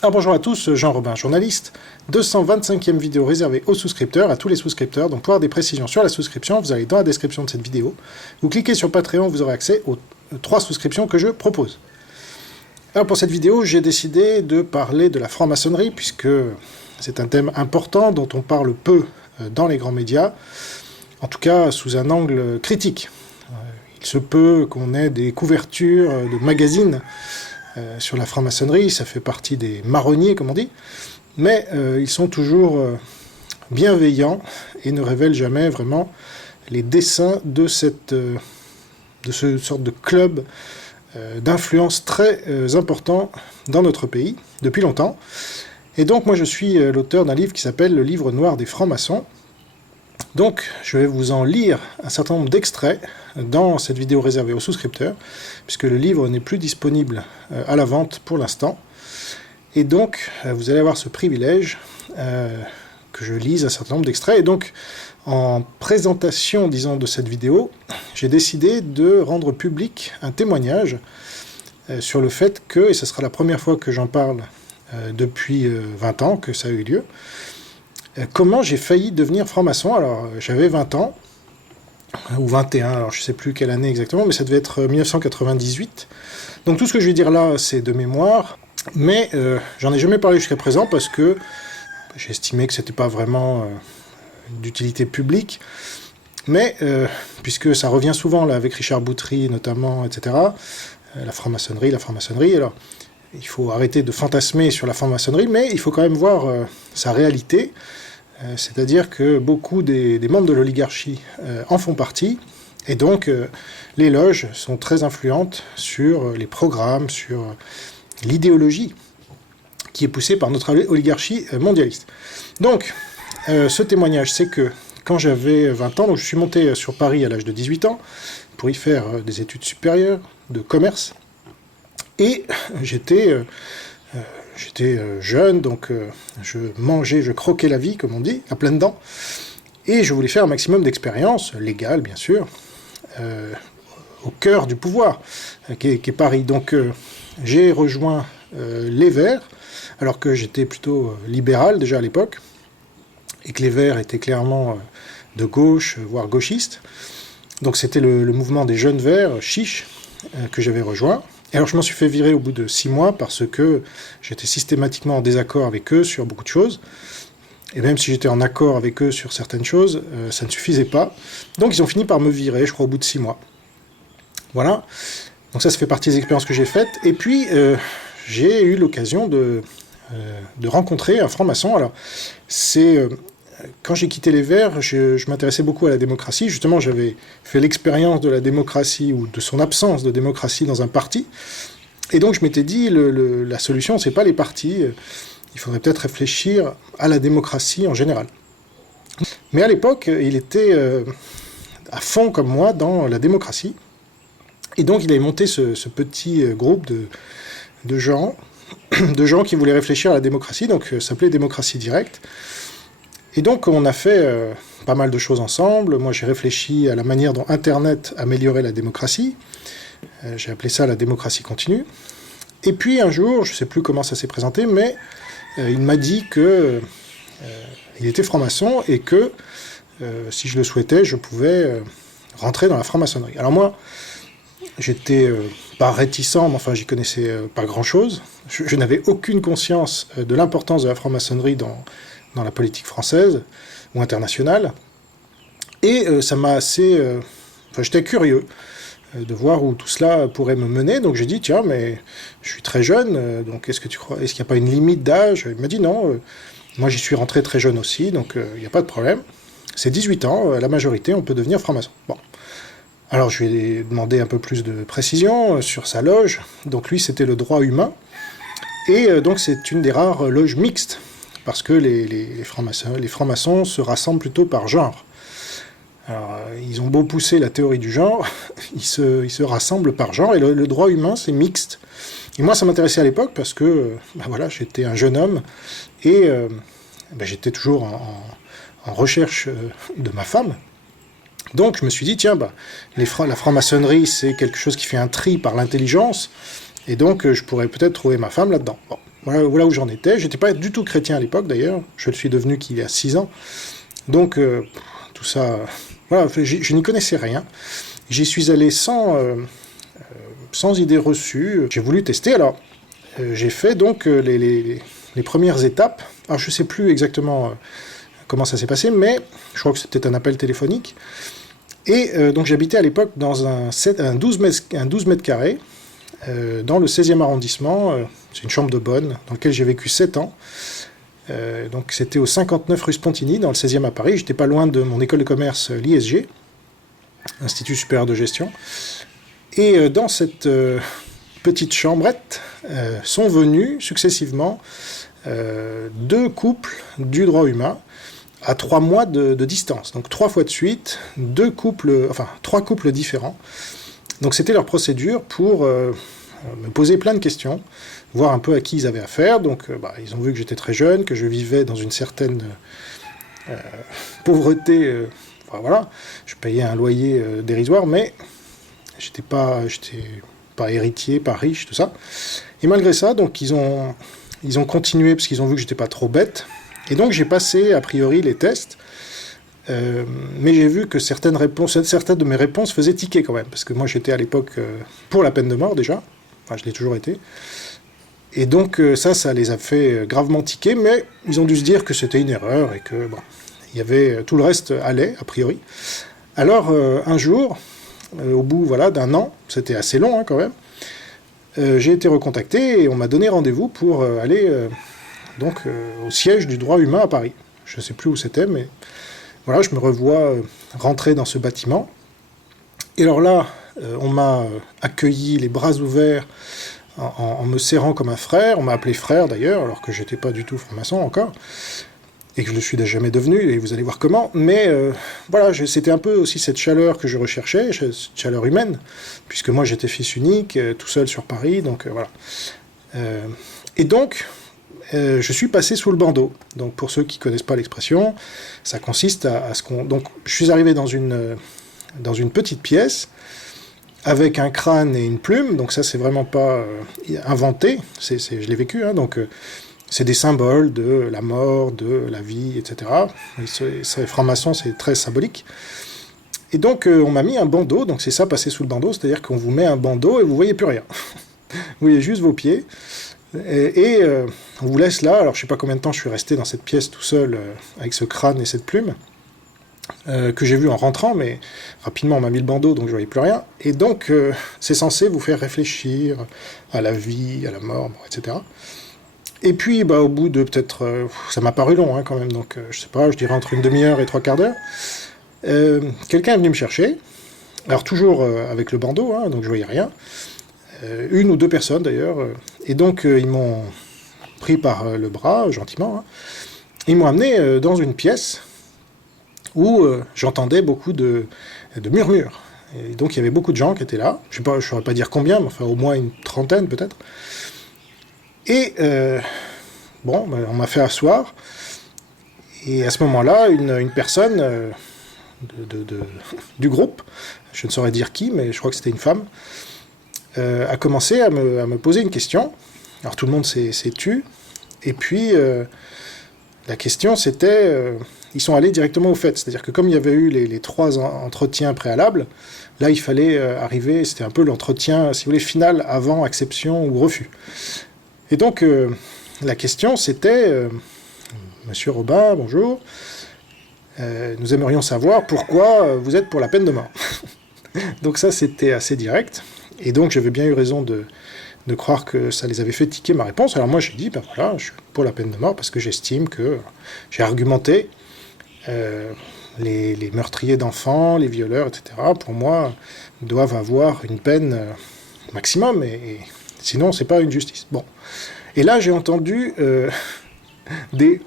Alors bonjour à tous, Jean Robin, journaliste, 225e vidéo réservée aux souscripteurs, à tous les souscripteurs. Donc pour avoir des précisions sur la souscription, vous allez dans la description de cette vidéo, vous cliquez sur Patreon, vous aurez accès aux 3 souscriptions que je propose. Alors pour cette vidéo, j'ai décidé de parler de la franc-maçonnerie, puisque c'est un thème important dont on parle peu dans les grands médias, en tout cas sous un angle critique. Il se peut qu'on ait des couvertures de magazines sur la franc-maçonnerie, ça fait partie des marronniers, comme on dit, mais ils sont toujours bienveillants et ne révèlent jamais vraiment les desseins de ce sorte de club d'influence très important dans notre pays, depuis longtemps. Et donc moi je suis l'auteur d'un livre qui s'appelle « Le livre noir des francs-maçons ». Donc je vais vous en lire un certain nombre d'extraits dans cette vidéo réservée aux souscripteurs, puisque le livre n'est plus disponible à la vente pour l'instant. Et donc vous allez avoir ce privilège que je lise un certain nombre d'extraits. Et donc en présentation, disons, de cette vidéo, j'ai décidé de rendre public un témoignage sur le fait que, et ce sera la première fois que j'en parle depuis 20 ans que ça a eu lieu, comment j'ai failli devenir franc-maçon. Alors j'avais 20 ans, ou 21, alors je ne sais plus quelle année exactement, mais ça devait être 1998. Donc tout ce que je vais dire là, c'est de mémoire, mais j'en ai jamais parlé jusqu'à présent parce que j'estimais que c'était pas vraiment d'utilité publique, mais puisque ça revient souvent là avec Richard Boutry notamment, etc., la franc-maçonnerie, alors il faut arrêter de fantasmer sur la franc-maçonnerie, mais il faut quand même voir sa réalité. C'est-à-dire que beaucoup des membres de l'oligarchie en font partie, et donc les loges sont très influentes sur les programmes, sur l'idéologie qui est poussée par notre oligarchie mondialiste. Donc, ce témoignage, c'est que quand j'avais 20 ans, donc je suis monté sur Paris à l'âge de 18 ans, pour y faire des études supérieures de commerce, et j'étais jeune, donc je mangeais, je croquais la vie, comme on dit, à pleines dents, et je voulais faire un maximum d'expérience, légale bien sûr, au cœur du pouvoir, qui est Paris. Donc j'ai rejoint les Verts, alors que j'étais plutôt libéral déjà à l'époque, et que les Verts étaient clairement de gauche, voire gauchistes. Donc c'était le mouvement des jeunes Verts, chiches, que j'avais rejoint. Et alors je m'en suis fait virer au bout de 6 mois parce que j'étais systématiquement en désaccord avec eux sur beaucoup de choses. Et même si j'étais en accord avec eux sur certaines choses, ça ne suffisait pas. Donc ils ont fini par me virer, je crois, au bout de 6 mois. Voilà. Donc ça fait partie des expériences que j'ai faites. Et puis j'ai eu l'occasion de rencontrer un franc-maçon. Alors c'est... Quand j'ai quitté les Verts, je m'intéressais beaucoup à la démocratie. Justement, j'avais fait l'expérience de la démocratie, ou de son absence de démocratie dans un parti. Et donc je m'étais dit, la solution, c'est pas les partis. Il faudrait peut-être réfléchir à la démocratie en général. Mais à l'époque, il était à fond, comme moi, dans la démocratie. Et donc il avait monté ce petit groupe de gens qui voulaient réfléchir à la démocratie. Donc ça s'appelait Démocratie Directe. Et donc on a fait pas mal de choses ensemble. Moi j'ai réfléchi à la manière dont Internet améliorait la démocratie. J'ai appelé ça la démocratie continue. Et puis un jour, je ne sais plus comment ça s'est présenté, mais il m'a dit que il était franc-maçon et que si je le souhaitais, je pouvais rentrer dans la franc-maçonnerie. Alors moi, j'étais pas réticent, mais enfin j'y connaissais pas grand-chose. Je n'avais aucune conscience de l'importance de la franc-maçonnerie dans la politique française ou internationale. Et ça m'a assez... j'étais curieux de voir où tout cela pourrait me mener. Donc j'ai dit, tiens, mais je suis très jeune, donc est-ce qu'il n'y a pas une limite d'âge? Il m'a dit non, moi j'y suis rentré très jeune aussi, donc il n'y a pas de problème. C'est 18 ans, la majorité, on peut devenir franc-maçon. Bon. Alors je lui ai demandé un peu plus de précision sur sa loge. Donc lui, c'était le droit humain. Et donc c'est une des rares loges mixtes, parce que les francs-maçons se rassemblent plutôt par genre. Alors, ils ont beau pousser la théorie du genre, ils se rassemblent par genre, et le droit humain, c'est mixte. Et moi, ça m'intéressait à l'époque, parce que voilà, j'étais un jeune homme, et j'étais toujours en recherche de ma femme. Donc je me suis dit, tiens, la franc-maçonnerie, c'est quelque chose qui fait un tri par l'intelligence, et donc je pourrais peut-être trouver ma femme là-dedans. Bon, voilà où j'en étais. J'étais pas du tout chrétien à l'époque d'ailleurs, je le suis devenu qu'il y a 6 ans. Donc tout ça, voilà, je n'y connaissais rien. J'y suis allé sans idée reçue. J'ai voulu tester, alors j'ai fait donc les premières étapes. Alors je sais plus exactement comment ça s'est passé, mais je crois que c'était un appel téléphonique. Et donc j'habitais à l'époque dans un 12 mètres carrés, dans le 16e arrondissement. C'est une chambre de bonne, dans laquelle j'ai vécu 7 ans. Donc c'était au 59 rue Spontini, dans le 16e à Paris. J'étais pas loin de mon école de commerce, l'ISG, Institut supérieur de gestion. Et dans cette petite chambrette sont venus successivement 2 couples du droit humain à 3 mois de distance. Donc 3 fois de suite, 3 couples différents. Donc c'était leur procédure pour me poser plein de questions, voir un peu à qui ils avaient affaire. Donc ils ont vu que j'étais très jeune, que je vivais dans une certaine pauvreté. Voilà, je payais un loyer dérisoire, mais j'étais pas héritier, pas riche, tout ça. Et malgré ça, donc ils ont continué parce qu'ils ont vu que j'étais pas trop bête. Et donc j'ai passé a priori les tests. Mais j'ai vu que certaines de mes réponses faisaient tiquer quand même, parce que moi j'étais à l'époque pour la peine de mort déjà, enfin je l'ai toujours été, et donc ça les a fait gravement tiquer, mais ils ont dû se dire que c'était une erreur, et que il y avait, tout le reste allait, a priori. Alors un jour, au bout d'un an, c'était assez long quand même, j'ai été recontacté, et on m'a donné rendez-vous pour aller au siège du droit humain à Paris. Je ne sais plus où c'était, mais... Voilà, je me revois rentrer dans ce bâtiment. Et alors là, on m'a accueilli les bras ouverts en me serrant comme un frère. On m'a appelé frère d'ailleurs, alors que j'étais pas du tout franc-maçon encore. Et que je ne le suis jamais devenu, et vous allez voir comment. Mais voilà, c'était un peu aussi cette chaleur que je recherchais, cette chaleur humaine, puisque moi j'étais fils unique, tout seul sur Paris, donc voilà. Et donc... je suis passé sous le bandeau. Donc pour ceux qui ne connaissent pas l'expression, ça consiste à ce qu'on... Donc je suis arrivé dans une petite pièce avec un crâne et une plume, donc ça c'est vraiment pas inventé, je l'ai vécu, hein, donc c'est des symboles de la mort, de la vie, etc. Et franc-maçon, c'est très symbolique. Et donc on m'a mis un bandeau, donc c'est ça, passer sous le bandeau, c'est-à-dire qu'on vous met un bandeau et vous voyez plus rien. Vous voyez juste vos pieds. Et on vous laisse là, alors je sais pas combien de temps je suis resté dans cette pièce tout seul avec ce crâne et cette plume, que j'ai vu en rentrant, mais rapidement on m'a mis le bandeau donc je voyais plus rien, et donc c'est censé vous faire réfléchir à la vie, à la mort, etc. Et puis au bout de peut-être, ça m'a paru long quand même, donc je sais pas, je dirais entre une demi-heure et 3/4 d'heure, quelqu'un est venu me chercher, alors toujours avec le bandeau, donc je voyais rien, une ou deux personnes d'ailleurs, et donc ils m'ont pris par le bras, gentiment, ils m'ont amené dans une pièce où j'entendais beaucoup de murmures. Et donc il y avait beaucoup de gens qui étaient là, je ne saurais pas dire combien, mais enfin au moins une trentaine peut-être. Et on m'a fait asseoir, et à ce moment-là, une personne du groupe, je ne saurais dire qui, mais je crois que c'était une femme, a commencé à me poser une question. Alors tout le monde s'est tu, et puis la question c'était, ils sont allés directement au fait, c'est-à-dire que comme il y avait eu les 3 entretiens préalables, là il fallait arriver, c'était un peu l'entretien, si vous voulez, final avant acception ou refus. Et donc la question c'était, Monsieur Robin, bonjour, nous aimerions savoir pourquoi vous êtes pour la peine de mort. Donc ça c'était assez direct. Et donc j'avais bien eu raison de croire que ça les avait fait tiquer ma réponse. Alors moi j'ai dit, voilà, je suis pour la peine de mort parce que j'estime que j'ai argumenté les meurtriers d'enfants, les violeurs, etc., pour moi, doivent avoir une peine maximum, et sinon c'est pas une justice. Bon. Et là j'ai entendu des...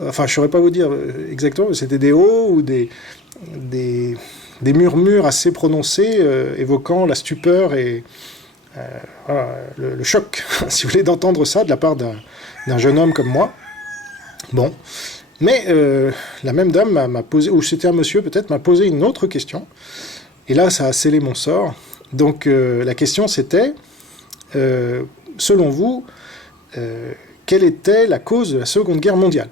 Enfin je saurais pas vous dire exactement, mais c'était des hauts ou des murmures assez prononcés évoquant la stupeur et voilà, le choc, si vous voulez, d'entendre ça de la part d'un jeune homme comme moi. Bon, mais la même dame m'a posé, ou c'était un monsieur peut-être, m'a posé une autre question, et là ça a scellé mon sort. Donc la question c'était, selon vous, quelle était la cause de la Seconde Guerre mondiale.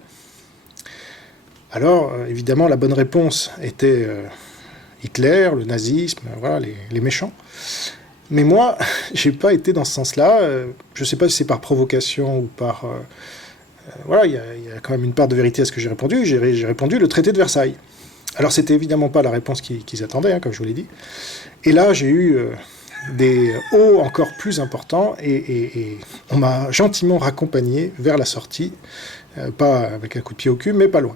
Alors, évidemment, la bonne réponse était Hitler, le nazisme, voilà, les méchants. Mais moi, j'ai pas été dans ce sens-là. Je sais pas si c'est par provocation ou par... voilà, il y a quand même une part de vérité à ce que j'ai répondu. J'ai répondu le traité de Versailles. Alors, c'était évidemment pas la réponse qu'ils attendaient, hein, comme je vous l'ai dit. Et là, j'ai eu des hauts encore plus importants et on m'a gentiment raccompagné vers la sortie. Pas avec un coup de pied au cul, mais pas loin.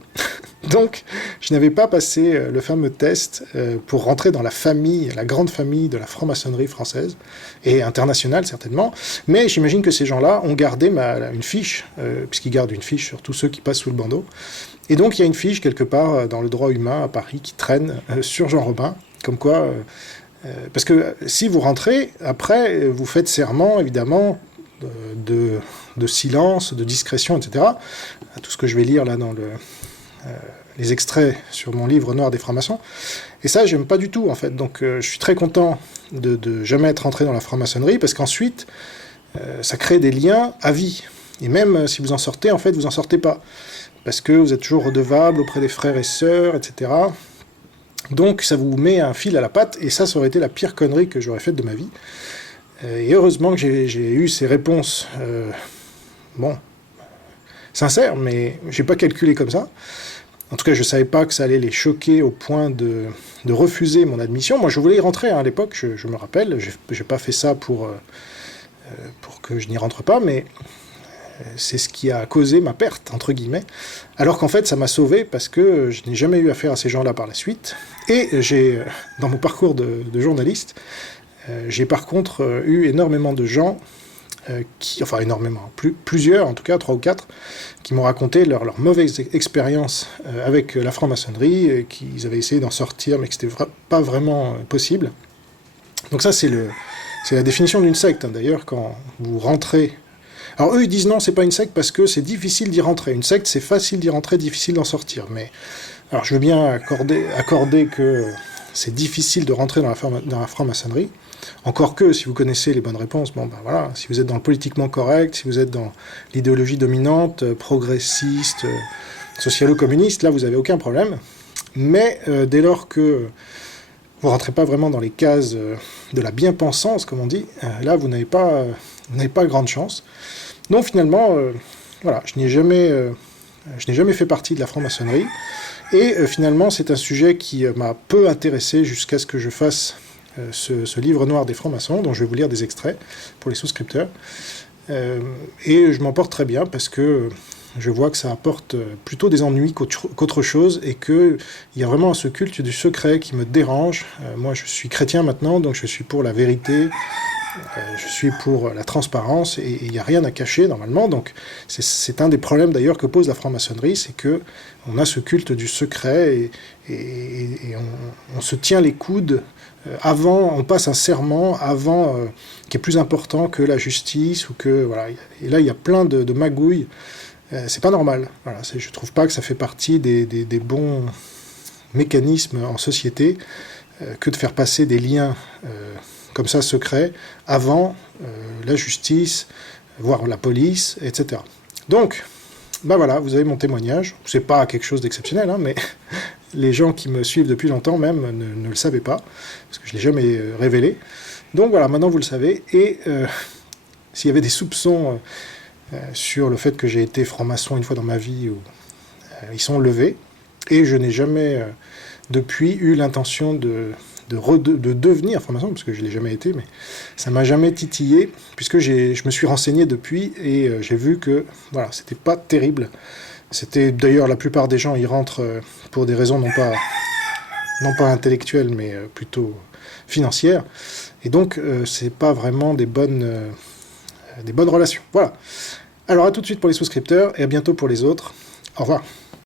Donc, je n'avais pas passé le fameux test pour rentrer dans la famille, la grande famille de la franc-maçonnerie française, et internationale certainement, mais j'imagine que ces gens-là ont gardé une fiche, puisqu'ils gardent une fiche sur tous ceux qui passent sous le bandeau, et donc il y a une fiche quelque part dans le droit humain à Paris qui traîne sur Jean Robin, comme quoi... parce que si vous rentrez, après, vous faites serment, évidemment, de silence, de discrétion, etc. Tout ce que je vais lire là dans les extraits sur mon livre Noir des francs-maçons. Et ça, j'aime pas du tout, en fait. Donc, je suis très content de jamais être rentré dans la franc-maçonnerie, parce qu'ensuite, ça crée des liens à vie. Et même si vous en sortez, en fait, vous en sortez pas. Parce que vous êtes toujours redevable auprès des frères et sœurs, etc. Donc, ça vous met un fil à la patte, et ça aurait été la pire connerie que j'aurais faite de ma vie. Et heureusement que j'ai eu ces réponses, sincères, mais j'ai pas calculé comme ça. En tout cas, je savais pas que ça allait les choquer au point de refuser mon admission. Moi, je voulais y rentrer à l'époque, je me rappelle. J'ai pas fait ça pour que je n'y rentre pas, mais c'est ce qui a causé ma perte, entre guillemets. Alors qu'en fait, ça m'a sauvé parce que je n'ai jamais eu affaire à ces gens-là par la suite. Et j'ai, dans mon parcours de journaliste, j'ai par contre eu énormément de gens plusieurs, en tout cas 3 ou 4, qui m'ont raconté leur mauvaise expérience avec la franc-maçonnerie, qu'ils avaient essayé d'en sortir, mais que c'était pas vraiment possible. Donc ça, c'est la définition d'une secte, hein, d'ailleurs, quand vous rentrez... Alors eux, ils disent non, c'est pas une secte parce que c'est difficile d'y rentrer. Une secte, c'est facile d'y rentrer, difficile d'en sortir. Mais alors je veux bien accorder que c'est difficile de rentrer dans la franc-maçonnerie. Encore que, si vous connaissez les bonnes réponses, voilà, si vous êtes dans le politiquement correct, si vous êtes dans l'idéologie dominante, progressiste, socialo-communiste, là, vous n'avez aucun problème. Mais dès lors que vous ne rentrez pas vraiment dans les cases de la bien-pensance, comme on dit, là, vous n'avez pas grande chance. Donc, finalement, voilà, je n'ai jamais fait partie de la franc-maçonnerie. Et finalement, c'est un sujet qui m'a peu intéressé jusqu'à ce que je fasse ce livre noir des francs-maçons, dont je vais vous lire des extraits pour les souscripteurs. Et je m'en porte très bien parce que je vois que ça apporte plutôt des ennuis qu'autre chose et qu'il y a vraiment ce culte du secret qui me dérange. Moi, je suis chrétien maintenant, donc je suis pour la vérité, je suis pour la transparence et il n'y a rien à cacher normalement. Donc c'est un des problèmes d'ailleurs que pose la franc-maçonnerie, c'est que on a ce culte du secret et on se tient les coudes avant, on passe un serment avant qui est plus important que la justice ou que voilà. Et là il y a plein de magouilles. C'est pas normal. Voilà, je trouve pas que ça fait partie des bons mécanismes en société que de faire passer des liens comme ça secrets avant la justice, voire la police, etc. Donc, voilà, vous avez mon témoignage. C'est pas quelque chose d'exceptionnel, hein, mais les gens qui me suivent depuis longtemps même ne le savaient pas, parce que je l'ai jamais révélé. Donc voilà, maintenant vous le savez. Et s'il y avait des soupçons sur le fait que j'ai été franc-maçon une fois dans ma vie, ils sont levés. Et je n'ai jamais, depuis, eu l'intention de devenir franc-maçon, parce que je ne l'ai jamais été, mais ça ne m'a jamais titillé, puisque je me suis renseigné depuis, et j'ai vu que voilà, c'était pas terrible. C'était d'ailleurs, la plupart des gens y rentrent pour des raisons non pas intellectuelles, mais plutôt financières. Et donc, c'est pas vraiment des bonnes relations. Voilà. Alors, à tout de suite pour les souscripteurs, et à bientôt pour les autres. Au revoir.